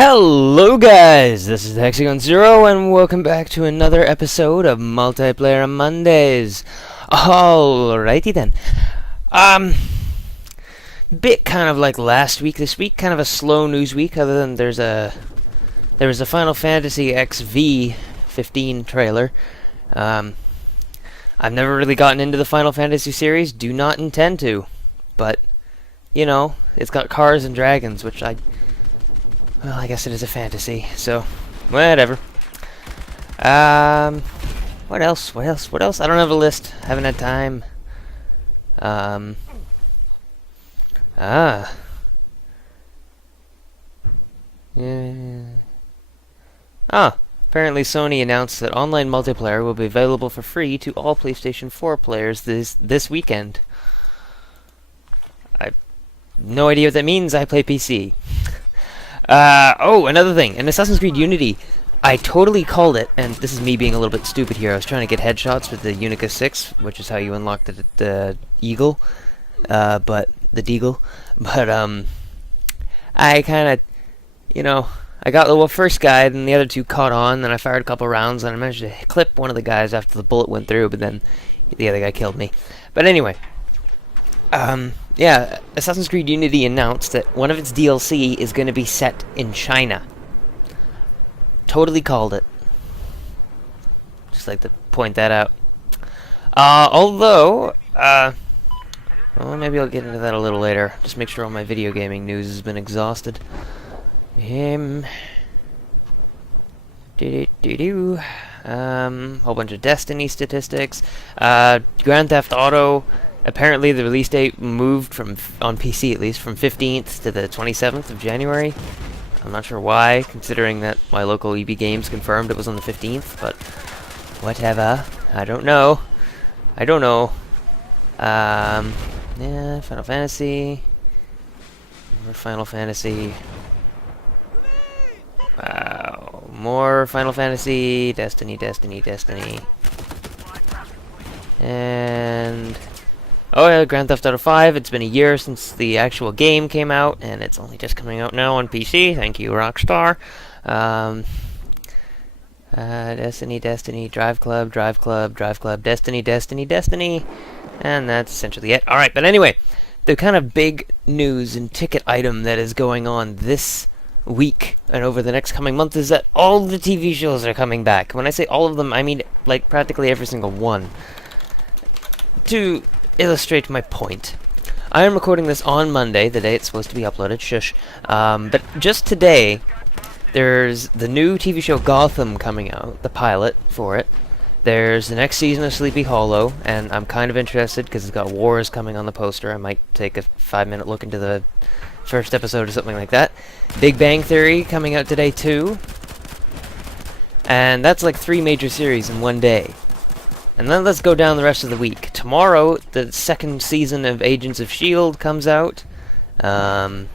Hello guys, this is Hexagon Zero and welcome back to another episode of Multiplayer Mondays. Alrighty then. Bit kind of like last week, this week kind of a slow news week, other than there was a Final Fantasy XV 15 trailer. I've never really gotten into the Final Fantasy series, do not intend to, but you know, it's got cars and dragons, which well, I guess it is a fantasy, so whatever. What else? I don't have a list. Haven't had time. Yeah. Apparently Sony announced that online multiplayer will be available for free to all PlayStation 4 players this weekend. I no idea what that means. I play PC. Another thing. In Assassin's Creed Unity, I totally called it, and this is me being a little bit stupid here. I was trying to get headshots with the Unica 6, which is how you unlock the Eagle, the Deagle. But, I kind of, I got the first guy, then the other two caught on, then I fired a couple rounds, and I managed to clip one of the guys after the bullet went through, but then the other guy killed me. But anyway, yeah, Assassin's Creed Unity announced that one of its DLC is going to be set in China. Totally called it. Just like to point that out. Although, well, maybe I'll get into that a little later. Just make sure all my video gaming news has been exhausted. Whole bunch of Destiny statistics. Grand Theft Auto. Apparently the release date moved on PC at least, from 15th to the 27th of January. I'm not sure why, considering that my local EB Games confirmed it was on the 15th, but whatever. I don't know. Yeah, Final Fantasy. More Final Fantasy. Wow. More Final Fantasy. Destiny. And oh yeah, Grand Theft Auto 5, it's been a year since the actual game came out, and it's only just coming out now on PC, thank you Rockstar. Destiny, Drive Club, Destiny, and that's essentially it. Alright, but anyway, the kind of big news and ticket item that is going on this week and over the next coming month is that all the TV shows are coming back. When I say all of them, I mean like practically every single one. To illustrate my point, I am recording this on Monday, the day it's supposed to be uploaded, shush. But just today, there's the new TV show Gotham coming out, the pilot for it. There's the next season of Sleepy Hollow, and I'm kind of interested because it's got wars coming on the poster. I might take a 5-minute look into the first episode or something like that. Big Bang Theory coming out today too. And that's like 3 major series in one day. And then let's go down the rest of the week. Tomorrow, the second season of Agents of S.H.I.E.L.D. comes out. Scrolling.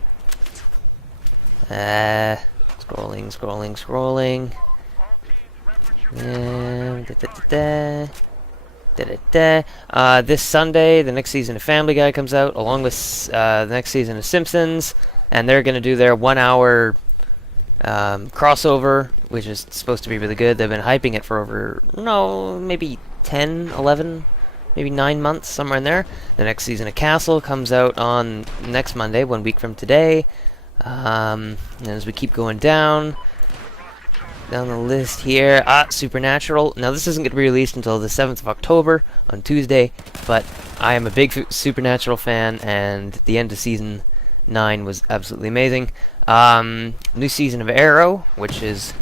This Sunday, the next season of Family Guy comes out, along with the next season of Simpsons. And they're going to do their 1-hour crossover, which is supposed to be really good. They've been hyping it for over, maybe 10, 11, maybe 9 months, somewhere in there. The next season of Castle comes out on next Monday, 1 week from today. And as we keep going down the list here, Supernatural. Now this isn't going to be released until the 7th of October on Tuesday, but I am a big Supernatural fan, and the end of season 9 was absolutely amazing. New season of Arrow, which is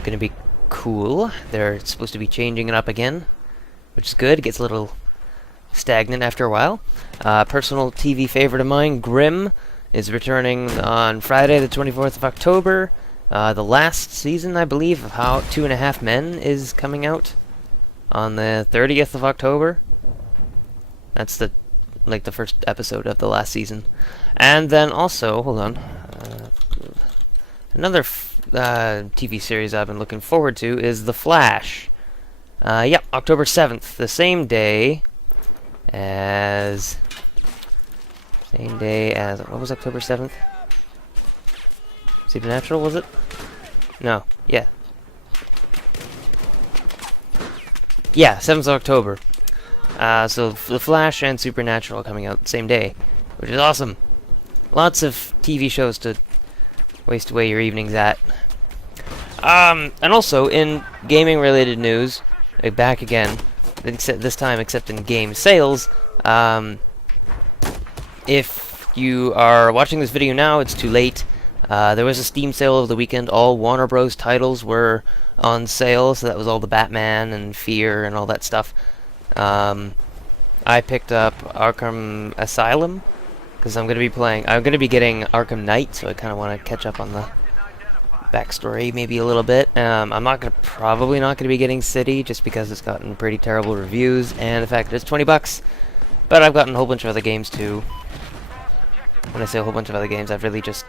going to be cool. They're supposed to be changing it up again, which is good. It gets a little stagnant after a while. Personal TV favorite of mine, Grimm, is returning on Friday the 24th of October. The last season, I believe, of How 2.5 Men is coming out on the 30th of October. That's the first episode of the last season. And then also, hold on, another TV series I've been looking forward to is The Flash. Yep, October 7th, the same day as... what was October 7th? Supernatural, was it? No. Yeah. Yeah, 7th of October. So The Flash and Supernatural are coming out the same day, which is awesome. Lots of TV shows to waste away your evenings at. And also, in gaming-related news, back again, this time except in game sales, if you are watching this video now, it's too late. There was a Steam sale over the weekend. All Warner Bros. Titles were on sale, so that was all the Batman and Fear and all that stuff. I picked up Arkham Asylum, because I'm going to be getting Arkham Knight, so I kind of want to catch up on the backstory maybe a little bit. I'm probably not going to be getting City, just because it's gotten pretty terrible reviews, and the fact that it's 20 bucks. But I've gotten a whole bunch of other games too. When I say a whole bunch of other games, I've really just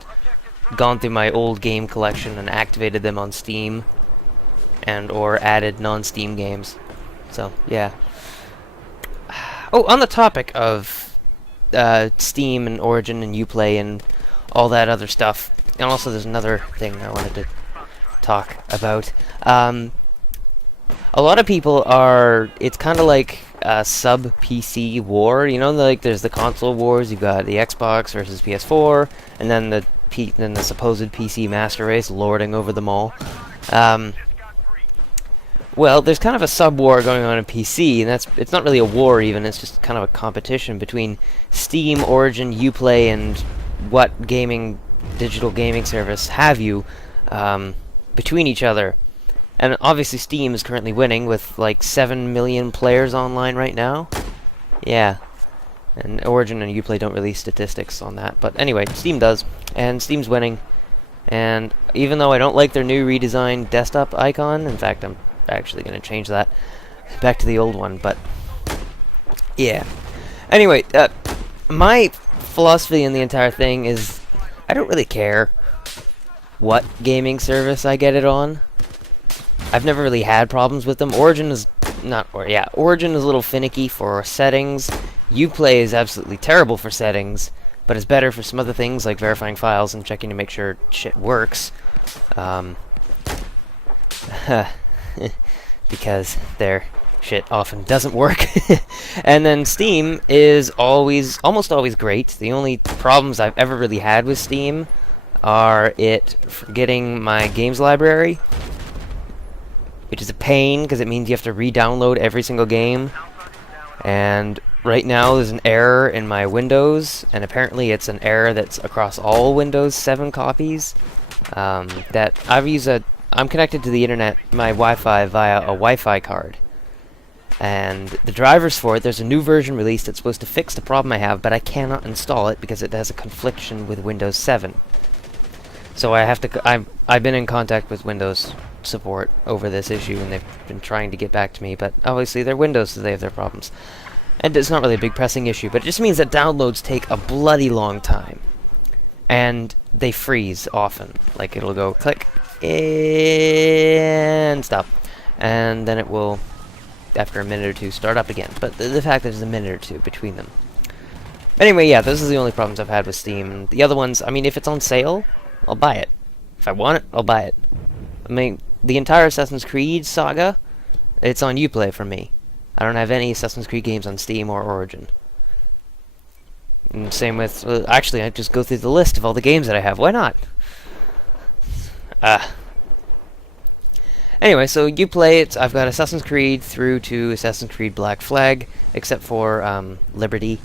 gone through my old game collection and activated them on Steam, and or added non-Steam games. So, yeah. Oh, on the topic of Steam and Origin and Uplay and all that other stuff, and also there's another thing I wanted to talk about. A lot of people are, it's kind of like a sub-PC war, you know, like there's the console wars, you've got the Xbox versus PS4, and then the supposed PC master race lording over them all. Well, there's kind of a sub-war going on in PC, and it's not really a war even, it's just kind of a competition between Steam, Origin, Uplay, and what digital gaming service have you, between each other. And obviously Steam is currently winning with like 7 million players online right now. Yeah. And Origin and Uplay don't release statistics on that. But anyway, Steam does. And Steam's winning. And even though I don't like their new redesigned desktop icon, in fact, I'm actually going to change that back to the old one. But, yeah. Anyway, my philosophy in the entire thing is I don't really care what gaming service I get it on. I've never really had problems with them. Origin is Origin is a little finicky for settings. Uplay is absolutely terrible for settings, but it's better for some other things like verifying files and checking to make sure shit works. Because their shit often doesn't work. And then Steam is almost always great. The only problems I've ever really had with Steam are getting my games library, which is a pain because it means you have to re-download every single game. And right now there's an error in my Windows, and apparently it's an error that's across all Windows 7 copies. That I'm connected to the internet, my Wi-Fi, via a Wi-Fi card. And the drivers for it, there's a new version released that's supposed to fix the problem I have, but I cannot install it because it has a confliction with Windows 7. So I've been in contact with Windows support over this issue, and they've been trying to get back to me, but obviously they're Windows, so they have their problems. And it's not really a big pressing issue, but it just means that downloads take a bloody long time. And they freeze often. Like, it'll go click, and stop. And then it will, after a minute or two, start up again. But the fact that there's a minute or two between them. Anyway, yeah, those are the only problems I've had with Steam. The other ones, I mean, if it's on sale, I'll buy it. If I want it, I'll buy it. I mean, the entire Assassin's Creed saga, it's on Uplay for me. I don't have any Assassin's Creed games on Steam or Origin. And same with... actually, I just go through the list of all the games that I have. Why not? Anyway, so Uplay, I've got Assassin's Creed through to Assassin's Creed Black Flag, except for Liberty,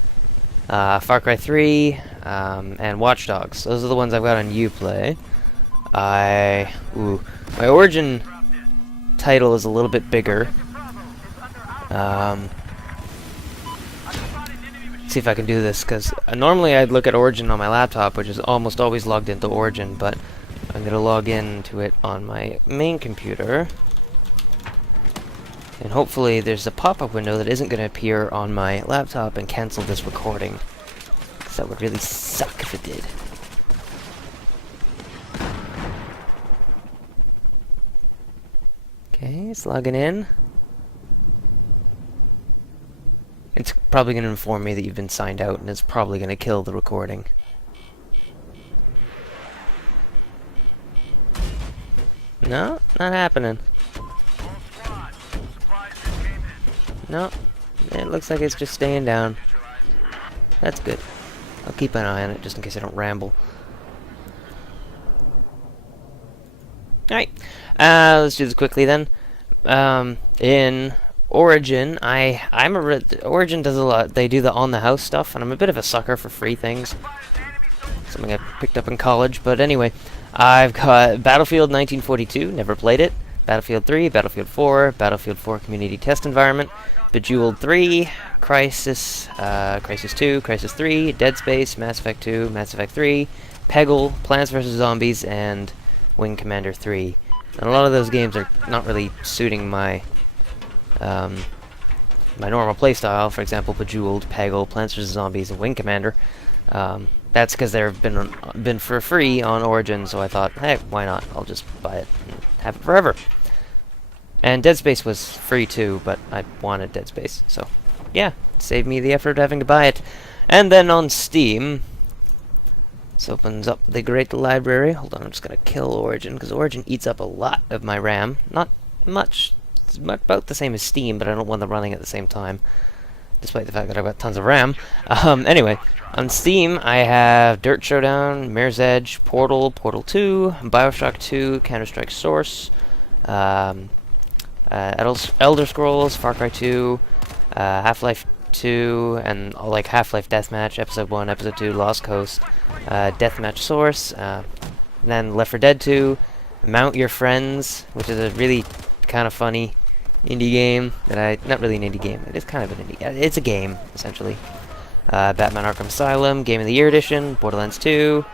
Far Cry 3, and Watch Dogs. Those are the ones I've got on Uplay. My Origin title is a little bit bigger. See if I can do this, because normally I'd look at Origin on my laptop, which is almost always logged into Origin, but I'm going to log into it on my main computer. And hopefully there's a pop-up window that isn't going to appear on my laptop and cancel this recording. Because that would really suck if it did. Okay, it's logging in. It's probably going to inform me that you've been signed out, and it's probably going to kill the recording. No, not happening. No, it looks like it's just staying down. That's good. I'll keep an eye on it just in case I don't ramble. Alright, let's do this quickly then. In Origin, Origin does a lot. They do the on the house stuff, and I'm a bit of a sucker for free things. Something I picked up in college, but anyway, I've got Battlefield 1942. Never played it. Battlefield 3, Battlefield 4, Battlefield 4 Community Test Environment, Bejeweled 3, Crisis 2, Crisis 3, Dead Space, Mass Effect 2, Mass Effect 3, Peggle, Plants vs. Zombies, and Wing Commander 3. And a lot of those games are not really suiting my my normal playstyle. For example, Bejeweled, Peggle, Plants vs. Zombies, and Wing Commander. That's because they've been for free on Origin, so I thought, hey, why not? I'll just buy it and have it forever. And Dead Space was free too, but I wanted Dead Space, so yeah, saved me the effort of having to buy it. And then on Steam, this opens up the great library. Hold on, I'm just gonna kill Origin, because Origin eats up a lot of my RAM. Not much. It's about the same as Steam, but I don't want them running at the same time, despite the fact that I've got tons of RAM. Anyway, on Steam, I have Dirt Showdown, Mirror's Edge, Portal, Portal 2, Bioshock 2, Counter-Strike Source, Elder Scrolls, Far Cry 2, Half-Life 2, and like Half-Life Deathmatch, Episode 1, Episode 2, Lost Coast, Deathmatch Source, then Left 4 Dead 2, Mount Your Friends, which is a really kind of funny indie game that not really an indie game, it is kind of an indie, it's a game, essentially. Batman Arkham Asylum, Game of the Year Edition, Borderlands 2,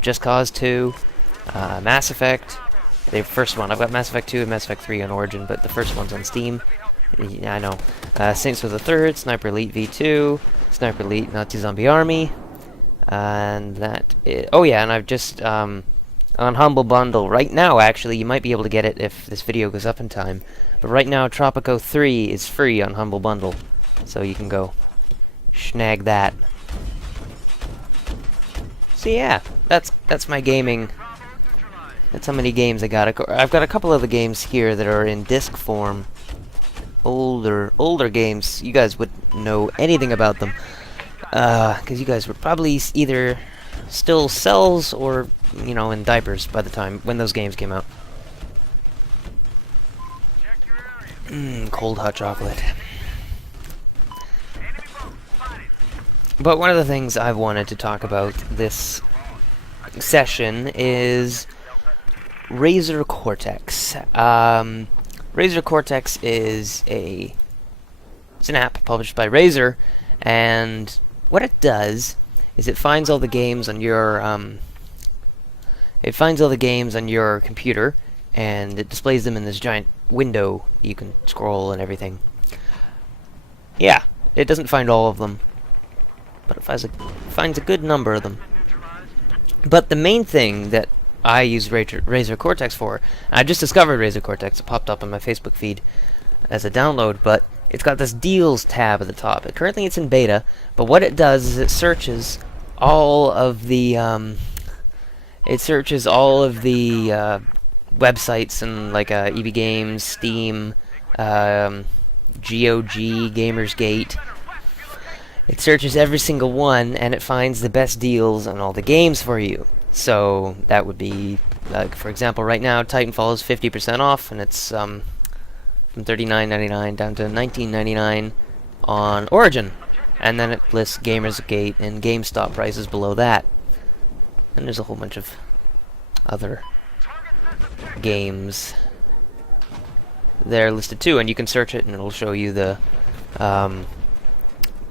Just Cause 2, Mass Effect, the first one. I've got Mass Effect 2 and Mass Effect 3 on Origin, but the first one's on Steam. Yeah, I know. Saints Row the Third, Sniper Elite V2, Sniper Elite Nazi Zombie Army, and that is... Oh yeah, and I've just, on Humble Bundle, right now actually, you might be able to get it if this video goes up in time, but right now Tropico 3 is free on Humble Bundle, so you can go snag that. So yeah, that's my gaming. That's how many games I got. I've got a couple of the games here that are in disc form. Older games. You guys wouldn't know anything about them, because you guys were probably either still cells or, you know, in diapers by the time when those games came out. Cold hot chocolate. But one of the things I've wanted to talk about this session is Razer Cortex. Razer Cortex is it's an app published by Razer, and what it does is it finds all the games on your computer, and it displays them in this giant window you can scroll and everything. Yeah, it doesn't find all of them, but it finds a good number of them. But the main thing that I use Razer Cortex for, I just discovered Razer Cortex. It popped up on my Facebook feed as a download, but it's got this deals tab at the top. Currently it's in beta, but what it does is it searches all of the websites and like EB Games, Steam, GOG, Gamersgate. It searches every single one, and it finds the best deals on all the games for you. So that would be, like, for example, right now Titanfall is 50% off, and it's from $39.99 down to $19.99 on Origin, and then it lists Gamersgate and GameStop prices below that. And there's a whole bunch of other games there listed too, and you can search it, and it'll show you the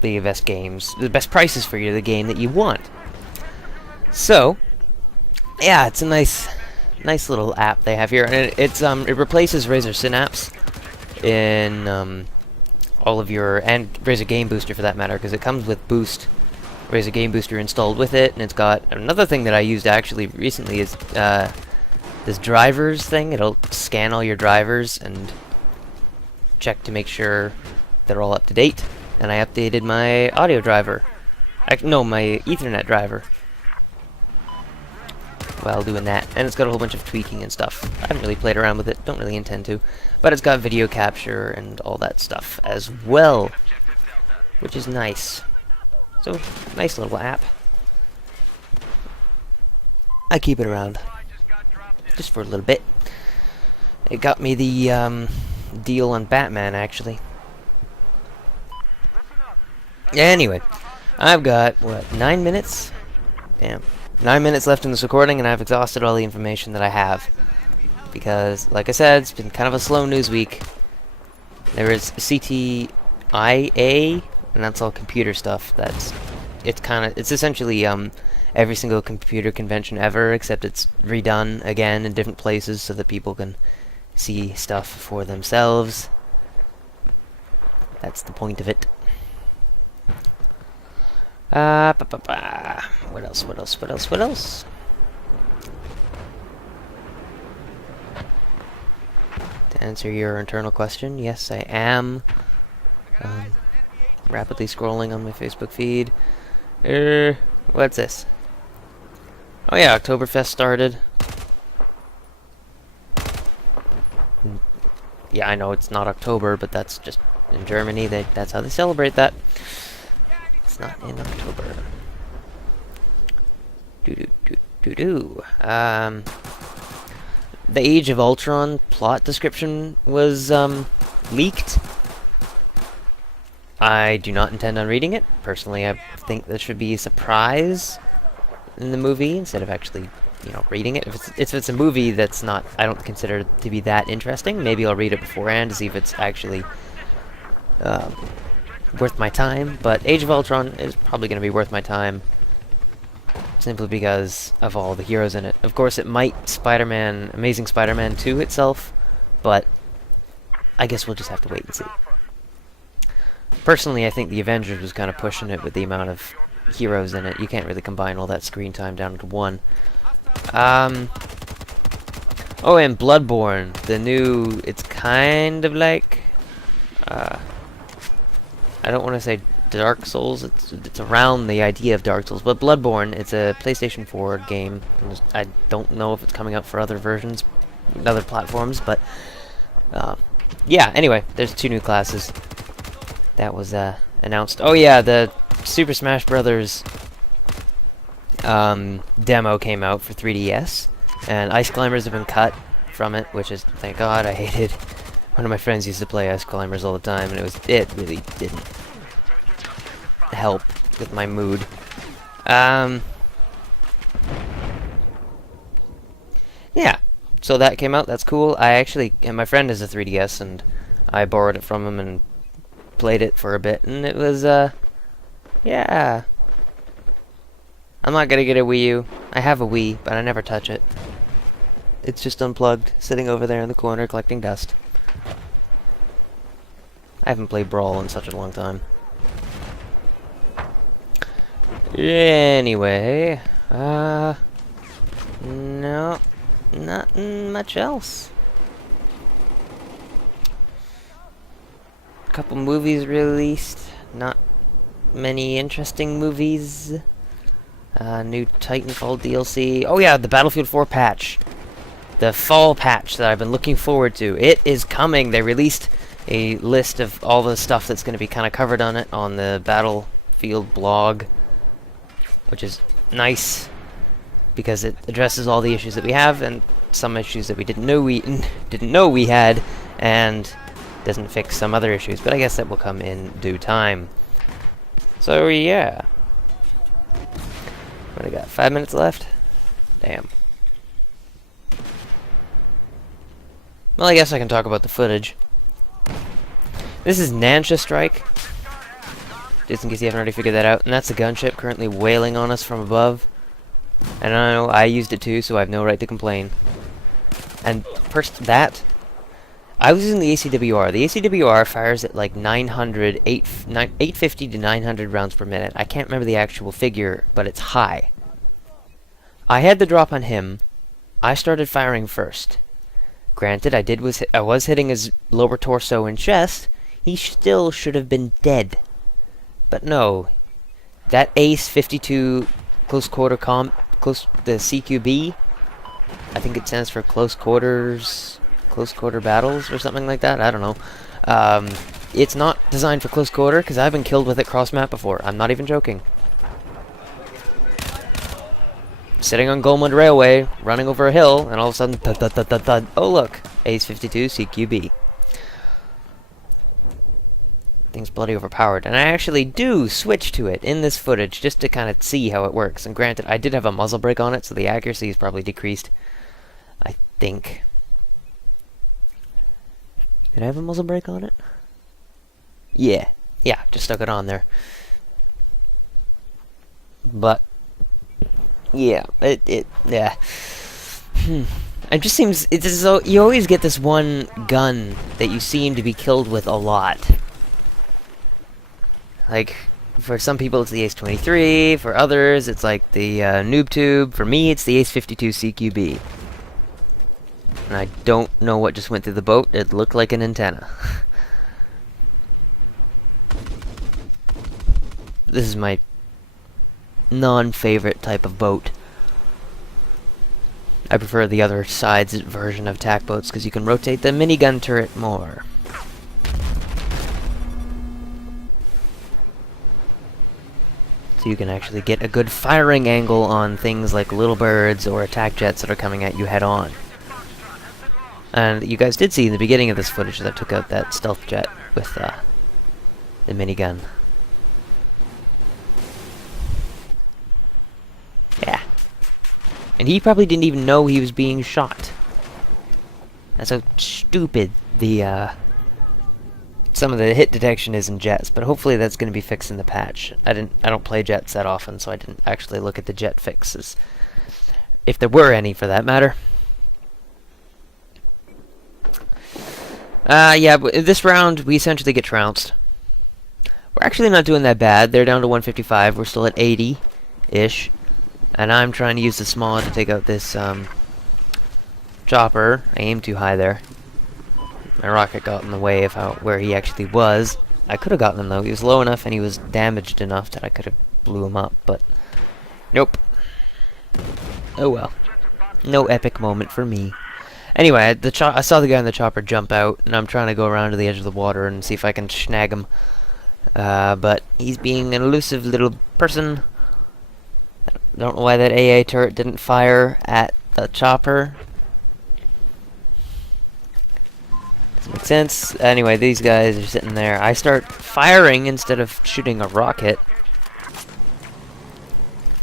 best games, the best prices for you, the game that you want. So yeah, it's a nice little app they have here, and it replaces Razer Synapse in all of your, and Razer Game Booster for that matter, because it comes with Razer Game Booster installed with it, and it's got another thing that I used actually recently is this drivers thing. It'll scan all your drivers and check to make sure they're all up to date. And I updated my audio driver. No, my Ethernet driver. while doing that. And it's got a whole bunch of tweaking and stuff. I haven't really played around with it, don't really intend to. But it's got video capture and all that stuff as well, which is nice. So, nice little app. I keep it around, just for a little bit. It got me the deal on Batman, actually. Anyway, I've got, what, 9 minutes? Damn. 9 minutes left in this recording, and I've exhausted all the information that I have. Because, like I said, it's been kind of a slow news week. There is CTIA, and that's all computer stuff. It's essentially every single computer convention ever, except it's redone again in different places so that people can see stuff for themselves. That's the point of it. What else? To answer your internal question, yes, I am rapidly scrolling on my Facebook feed. What's this? Oh yeah, Oktoberfest started. Yeah, I know it's not October, but that's just in Germany. That's how they celebrate that. It's not in October. The Age of Ultron plot description was leaked. I do not intend on reading it. Personally, I think there should be a surprise in the movie instead of actually, reading it. If it's a movie that's not, I don't consider it to be that interesting, maybe I'll read it beforehand to see if it's actually worth my time. But Age of Ultron is probably going to be worth my time, simply because of all the heroes in it. Of course, it might Amazing Spider-Man 2 itself, but I guess we'll just have to wait and see. Personally, I think the Avengers was kind of pushing it with the amount of heroes in it. You can't really combine all that screen time down to one. Oh, and Bloodborne, the new, it's kind of like, I don't want to say Dark Souls, it's around the idea of Dark Souls, but Bloodborne, it's a PlayStation 4 game. I don't know if it's coming out for other versions, other platforms, but, yeah, anyway, there's 2 new classes. That was, announced. Oh yeah, the Super Smash Brothers demo came out for 3DS, and Ice Climbers have been cut from it, which is, thank God. I hated. One of my friends used to play Ice Climbers all the time, and it really didn't help with my mood. Yeah, so that came out. That's cool. And my friend has a 3DS, and I borrowed it from him and played it for a bit, and it was, yeah. I'm not gonna get a Wii U. I have a Wii, but I never touch it. It's just unplugged, sitting over there in the corner collecting dust. I haven't played Brawl in such a long time. Anyway, no, nothing much else. Couple movies released, not many interesting movies. New Titanfall DLC. Oh yeah, the Battlefield 4 patch. The fall patch that I've been looking forward to. It is coming. They released a list of all the stuff that's going to be kind of covered on it on the Battlefield blog, which is nice because it addresses all the issues that we have and some issues that we didn't know we had, and doesn't fix some other issues, but I guess that will come in due time. So yeah. What, I got 5 minutes left? Damn. Well, I guess I can talk about the footage. This is Nansha Strike, just in case you haven't already figured that out, and that's a gunship currently wailing on us from above. And I know I used it too, so I have no right to complain. And first, I was using the ACWR. The ACWR fires at like 850 to 900 rounds per minute. I can't remember the actual figure, but it's high. I had the drop on him. I started firing first. Granted, I was hitting his lower torso and chest. He still should have been dead. But no. That Ace 52 the CQB, I think it stands for close quarter battles or something like that. I don't know. It's not designed for close quarter because I've been killed with it cross map before. I'm not even joking. Sitting on Goldmund Railway, running over a hill, and all of a sudden, thud, thud, thud, thud, thud. Oh look, Ace-52 CQB. Thing's bloody overpowered, and I actually do switch to it in this footage just to kind of see how it works. And granted, I did have a muzzle brake on it, so the accuracy is probably decreased. I think. Did I have a muzzle brake on it? Yeah, just stuck it on there. But yeah, yeah. It just seems it's as though you always get this one gun that you seem to be killed with a lot. Like, for some people it's the Ace-23, for others it's like the Noob Tube, for me it's the Ace-52 CQB. And I don't know what just went through the boat, it looked like an antenna. This is my non-favorite type of boat. I prefer the other side's version of tack boats because you can rotate the minigun turret more. So you can actually get a good firing angle on things like little birds or attack jets that are coming at you head on. And you guys did see in the beginning of this footage that I took out that stealth jet with the minigun. Yeah. And he probably didn't even know he was being shot. That's how stupid the some of the hit detection is in jets, but hopefully that's going to be fixed in the patch. I don't play jets that often, so I didn't actually look at the jet fixes, if there were any for that matter. Yeah, but this round we essentially get trounced. We're actually not doing that bad. They're down to 155. We're still at 80-ish. And I'm trying to use the small to take out this chopper. I aimed too high there. My rocket got in the way of where he actually was. I could have gotten him though. He was low enough and he was damaged enough that I could have blew him up, but nope. Oh well. No epic moment for me. Anyway, I saw the guy in the chopper jump out, and I'm trying to go around to the edge of the water and see if I can snag him. But he's being an elusive little person. Don't know why that AA turret didn't fire at the chopper. Doesn't make sense. Anyway, these guys are sitting there. I start firing instead of shooting a rocket,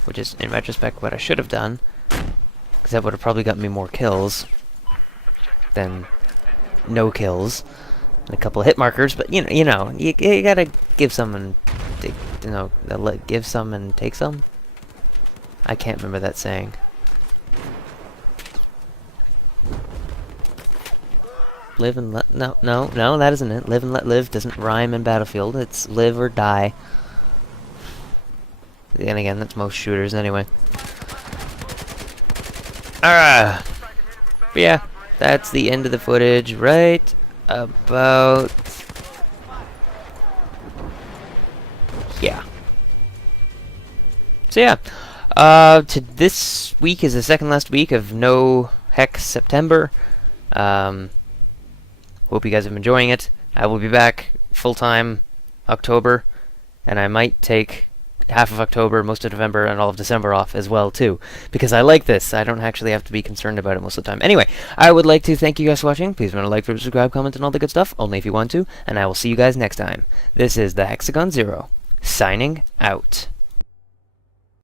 which is, in retrospect, what I should have done, because that would have probably gotten me more kills than no kills and a couple of hit markers. But you gotta give some and give some and take some. I can't remember that saying. Live and let... No, that isn't it. Live and let live doesn't rhyme in Battlefield. It's live or die. And again, that's most shooters anyway. But yeah, that's the end of the footage right about... yeah. So yeah. This week is the second last week of No Hex September. Hope you guys have been enjoying it. I will be back full-time October, and I might take half of October, most of November, and all of December off as well, too. Because I like this. I don't actually have to be concerned about it most of the time. Anyway, I would like to thank you guys for watching. Please remember to like, subscribe, comment, and all the good stuff, only if you want to, and I will see you guys next time. This is the Hexagon Zero, signing out.